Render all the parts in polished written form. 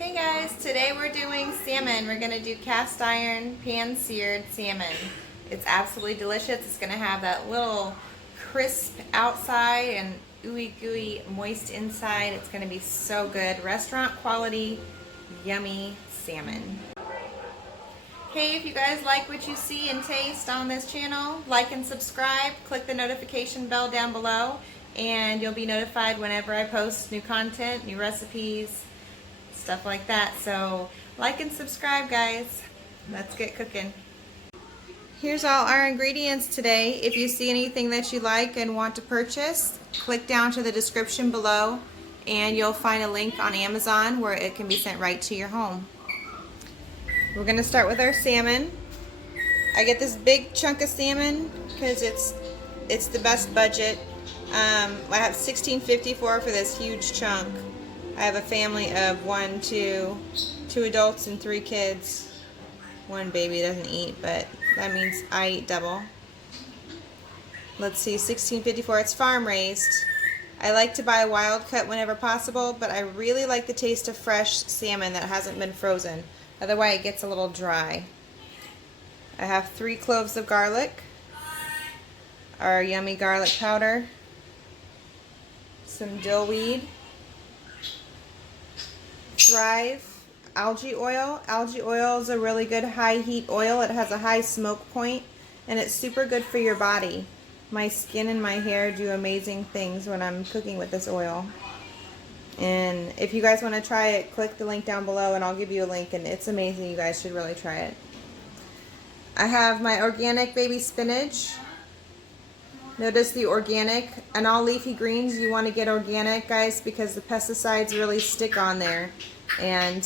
Hey guys, today we're doing salmon. We're going to do cast iron pan seared salmon. It's absolutely delicious. It's going to have that little crisp outside and ooey gooey moist inside. It's going to be so good. Restaurant quality, yummy salmon. Hey, if you guys like what you see and taste on this channel, like and subscribe. Click the notification bell down below and you'll be notified whenever I post new content, new recipes, stuff like that. So like and subscribe, guys. Let's get cooking. Here's all our ingredients today. If you see anything that you like and want to purchase, click down to the description below and you'll find a link on Amazon where it can be sent right to your home. We're going to start with our salmon. I get this big chunk of salmon because it's the best budget. I have $16.54 for this huge chunk. I have a family of two adults and 3 kids. One baby doesn't eat, but that means I eat double. Let's see, $16.54. It's farm raised. I like to buy wild cut whenever possible, but I really like the taste of fresh salmon that hasn't been frozen. Otherwise it gets a little dry. I have 3 cloves of garlic, our yummy garlic powder, some dill weed, Thrive algae oil. Algae oil is a really good high heat oil. It has a high smoke point and it's super good for your body. My skin and my hair do amazing things when I'm cooking with this oil. And if you guys want to try it, click the link down below and I'll give you a link, and it's amazing. You guys should really try it. I have my organic baby spinach. Notice the organic, and all leafy greens you want to get organic, guys, because the pesticides really stick on there. And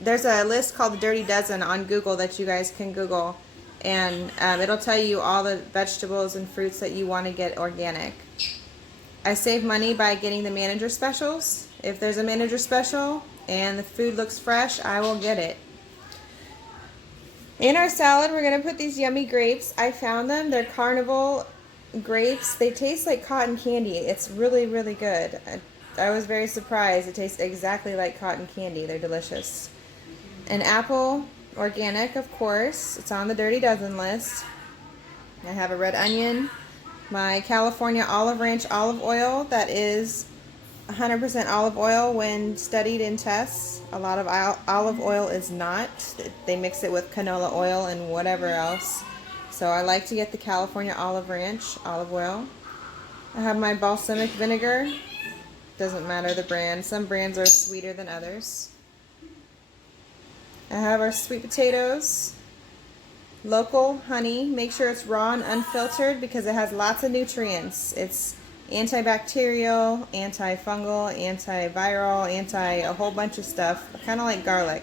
there's a list called the Dirty Dozen on Google that you guys can Google, and it'll tell you all the vegetables and fruits that you want to get organic. I save money by getting the manager specials. If there's a manager special and the food looks fresh, I will get it. In our salad, we're going to put these yummy grapes. I found them. They're carnival grapes. They taste like cotton candy. It's really, really good. I was very surprised. It tastes exactly like cotton candy. They're delicious. An apple, organic, of course. It's on the Dirty Dozen list. I have a red onion. My California Olive Ranch olive oil. That is 100% olive oil when studied in tests. A lot of olive oil is not. They mix it with canola oil and whatever else. So I like to get the California Olive Ranch olive oil. I have my balsamic vinegar. Doesn't matter the brand. Some brands are sweeter than others. I have our sweet potatoes. Local honey. Make sure it's raw and unfiltered because it has lots of nutrients. It's antibacterial, antifungal, antiviral, a whole bunch of stuff, kind of like garlic.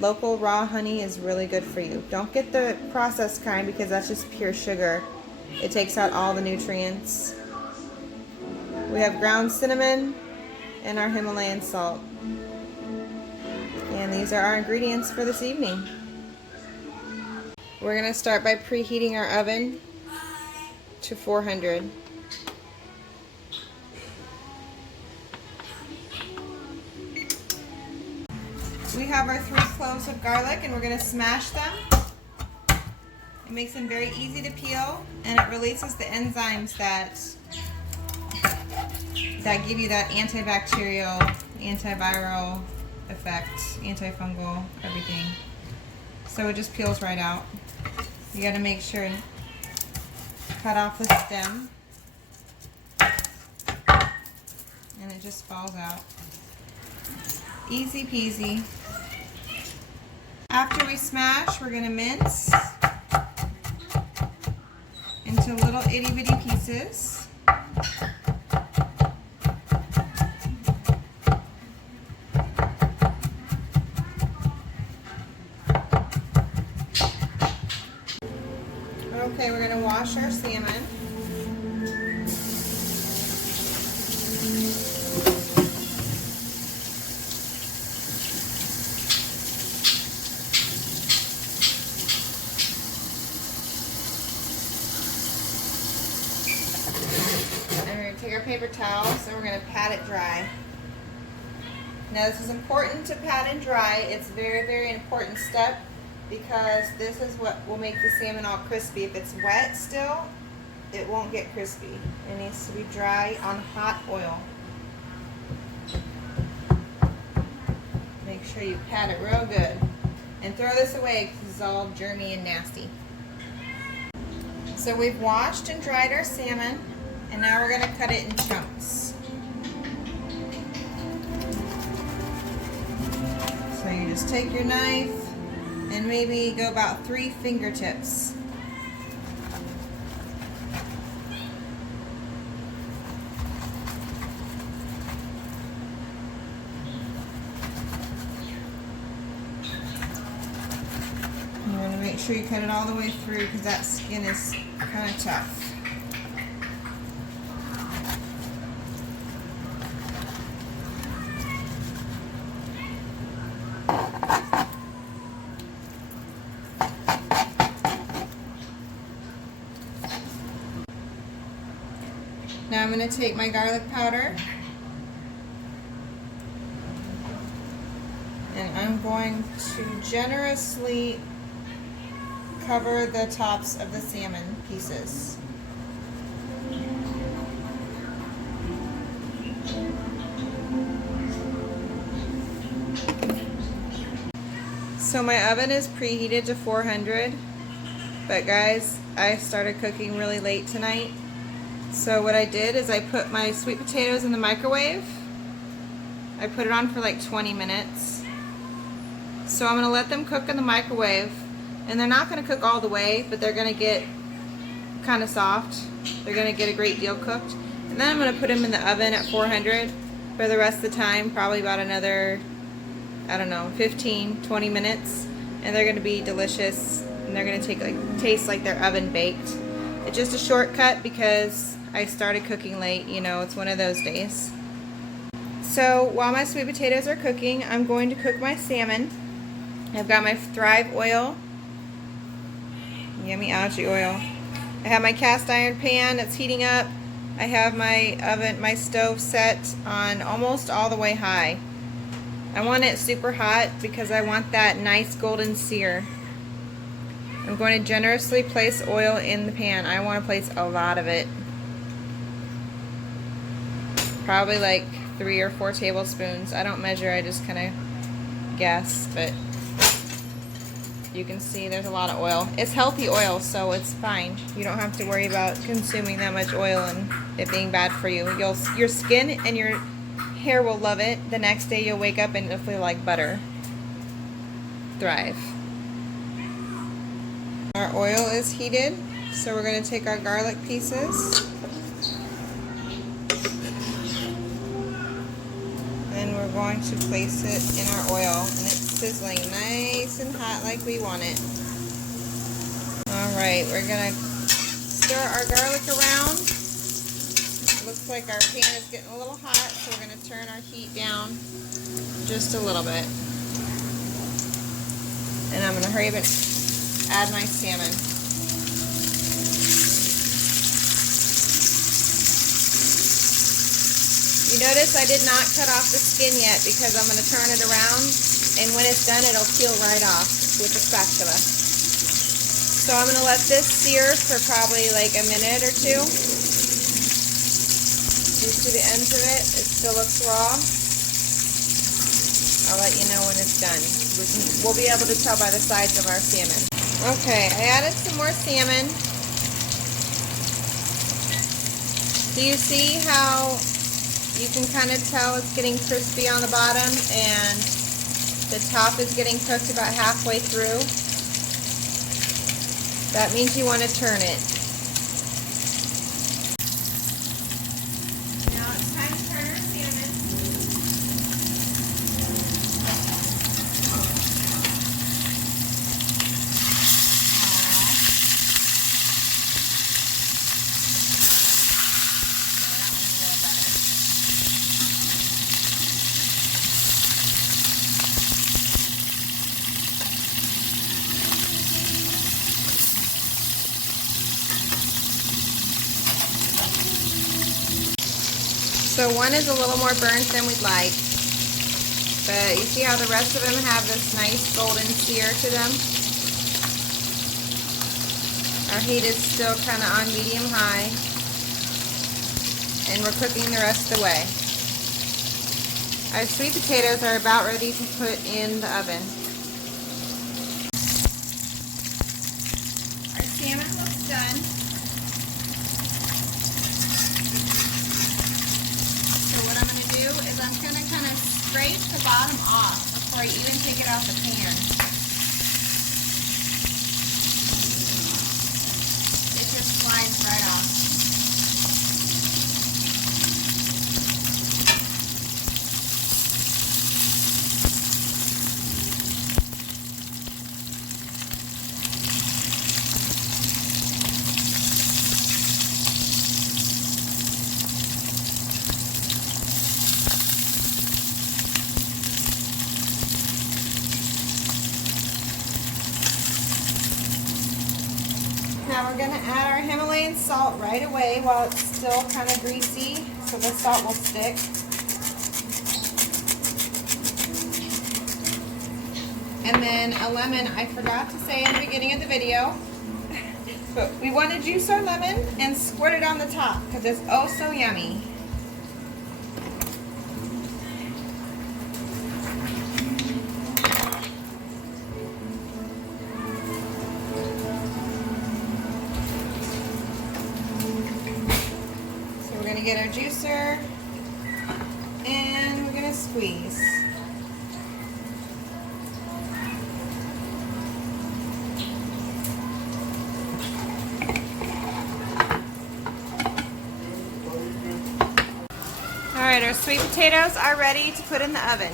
Local raw honey is really good for you. Don't get the processed kind because that's just pure sugar. It takes out all the nutrients. We have ground cinnamon and our Himalayan salt. And these are our ingredients for this evening. We're going to start by preheating our oven to 400. We have our 3 cloves of garlic and we're going to smash them. It makes them very easy to peel and it releases the enzymes that give you that antibacterial, antiviral effect, antifungal, everything. So it just peels right out. You got to make sure and cut off the stem and it just falls out. Easy peasy. After we smash, we're going to mince into little itty bitty pieces. Okay, we're going to wash our salmon. And we're going to take our paper towels and we're going to pat it dry. Now this is important to pat and dry. It's a very, very important step because this is what will make the salmon all crispy. If it's wet still, it won't get crispy. It needs to be dry on hot oil. Make sure you pat it real good. And throw this away because it's all germy and nasty. So we've washed and dried our salmon, and now we're going to cut it in chunks. So you just take your knife and maybe go about 3 fingertips. You want to make sure you cut it all the way through because that skin is kind of tough. Now I'm going to take my garlic powder and I'm going to generously cover the tops of the salmon pieces. So my oven is preheated to 400, but guys, I started cooking really late tonight. So what I did is I put my sweet potatoes in the microwave. I put it on for like 20 minutes. So I'm going to let them cook in the microwave, and they're not going to cook all the way, but they're going to get kind of soft. They're going to get a great deal cooked. And then I'm going to put them in the oven at 400 for the rest of the time, probably about another, I don't know, 15, 20 minutes. And they're going to be delicious, and they're going to taste like they're oven baked. It's just a shortcut because I started cooking late, you know, it's one of those days. So while my sweet potatoes are cooking, I'm going to cook my salmon. I've got my Thrive oil, yummy algae oil. I have my cast iron pan that's heating up. I have my stove set on almost all the way high. I want it super hot because I want that nice golden sear. I'm going to generously place oil in the pan. I want to place a lot of it. Probably like 3 or 4 tablespoons. I don't measure, I just kind of guess, but you can see there's a lot of oil. It's healthy oil, so it's fine. You don't have to worry about consuming that much oil and it being bad for you. Your skin and your hair will love it. The next day you'll wake up and it'll feel like butter. Thrive. Our oil is heated, so we're going to take our garlic pieces and we're going to place it in our oil, and it's sizzling nice and hot like we want it. Alright, we're going to stir our garlic around. It looks like our pan is getting a little hot, so we're going to turn our heat down just a little bit. And I'm going to hurry up and add my salmon. You notice I did not cut off the skin yet because I'm going to turn it around, and when it's done it'll peel right off with a spatula. So I'm going to let this sear for probably like a minute or 2. You see the ends of it? It still looks raw. I'll let you know when it's done. We'll be able to tell by the size of our salmon. Okay, I added some more salmon. Do you see how you can kind of tell it's getting crispy on the bottom and the top is getting cooked about halfway through? That means you want to turn it. Now it's time to turn our salmon. So one is a little more burnt than we'd like. But you see how the rest of them have this nice golden sear to them? Our heat is still kind of on medium-high. And we're cooking the rest of the way. Our sweet potatoes are about ready to put in the oven. Our salmon looks done. So what I'm going to do is I'm going to kind of scrape the bottom off before I even take it out the pan. It just slides right off. Now we're going to add our Himalayan salt right away while it's still kind of greasy, so the salt will stick. And then a lemon, I forgot to say in the beginning of the video, but we want to juice our lemon and squirt it on the top because it's oh so yummy. We're going to get our juicer and we're going to squeeze. Alright, our sweet potatoes are ready to put in the oven.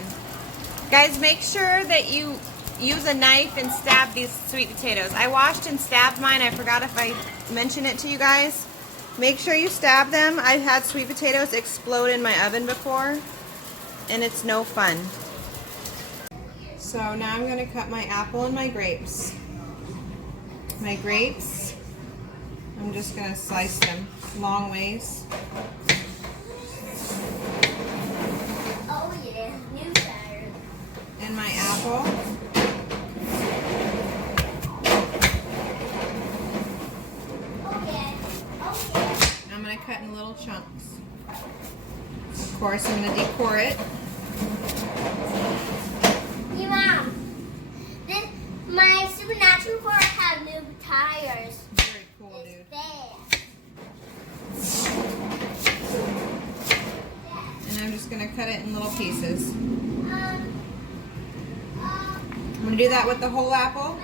Guys, make sure that you use a knife and stab these sweet potatoes. I washed and stabbed mine. I forgot if I mentioned it to you guys. Make sure you stab them. I've had sweet potatoes explode in my oven before, and it's no fun. So now I'm going to cut my apple and my grapes. My grapes, I'm just going to slice them long ways. Oh yeah, new tire. And my apple. I'm going to cut in little chunks. Of course, I'm going to decor it. Hey Mom, my supernatural car has new tires. Very cool, It's dude. fast. And I'm just going to cut it in little pieces. I'm going to do that with the whole apple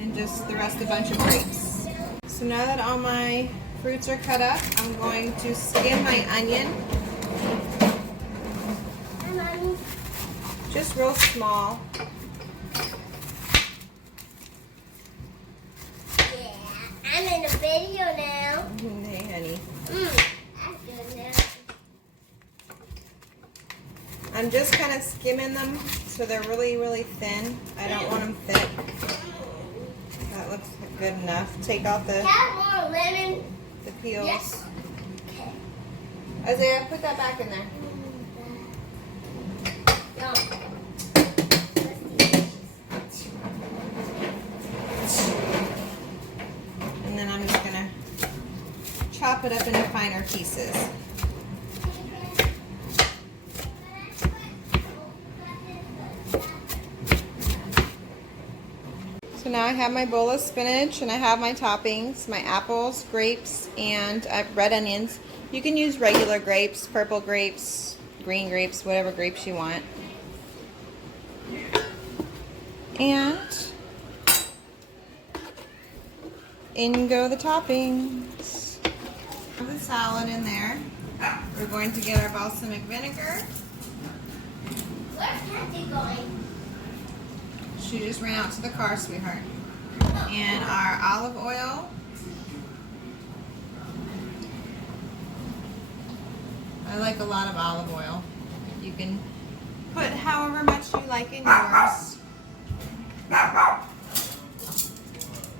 and just the rest of the bunch of grapes. So now that all my fruits are cut up, I'm going to skin my onion. Just real small. Yeah, I'm in a video now. Hey, honey. That's good now. I'm just kind of skimming them so they're really, really thin. I don't want them thick. That looks good enough. Take out the Got more lemon. peels. Yes. Okay. Isaiah, put that back in there. Yum. And then I'm just going to chop it up into finer pieces. So now I have my bowl of spinach and I have my toppings, my apples, grapes, and red onions. You can use regular grapes, purple grapes, green grapes, whatever grapes you want. And in go the toppings. The salad in there. We're going to get our balsamic vinegar. Where's Kathy going? She just ran out to the car, sweetheart. And our olive oil. I like a lot of olive oil. You can put however much you like in yours.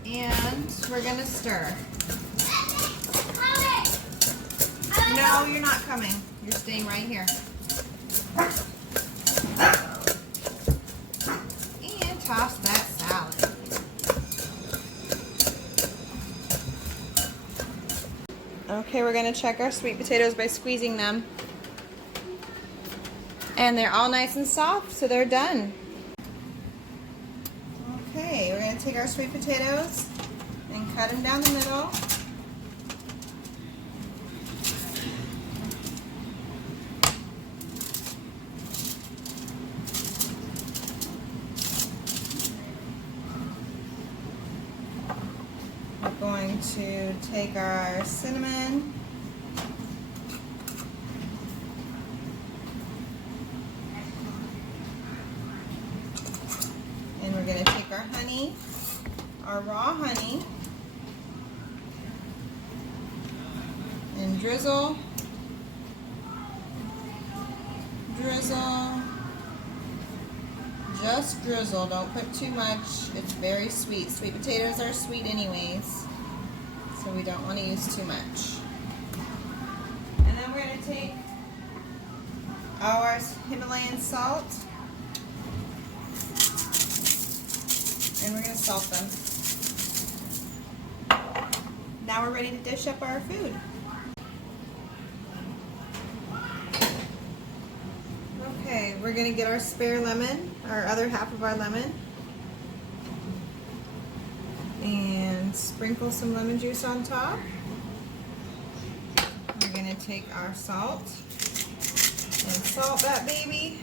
And we're gonna stir. No, you're not coming. You're staying right here. Okay, we're gonna check our sweet potatoes by squeezing them. And they're all nice and soft, so they're done. Okay, we're gonna take our sweet potatoes and cut them down the middle. We're going to take our cinnamon. And we're going to take our honey, our raw honey, and drizzle, just drizzle, don't put too much, it's very sweet. Sweet potatoes are sweet anyways, so we don't want to use too much. And then we're going to take our Himalayan salt, and we're going to salt them. Now we're ready to dish up our food. Okay, we're going to get our spare lemon, our other half of our lemon, and sprinkle some lemon juice on top. We're going to take our salt and salt that baby,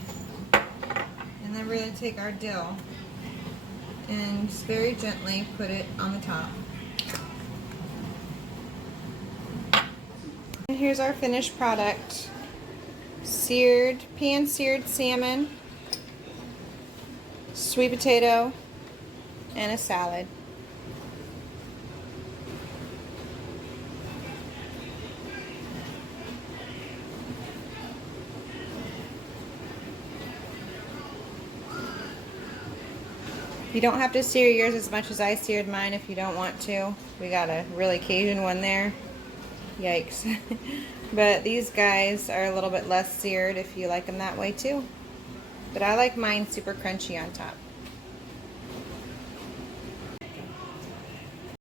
and then we're going to take our dill and just very gently put it on the top. And here's our finished product. Pan-seared salmon, sweet potato, and a salad. You don't have to sear yours as much as I seared mine if you don't want to. We got a really Cajun one there. Yikes. But these guys are a little bit less seared if you like them that way too. But I like mine super crunchy on top.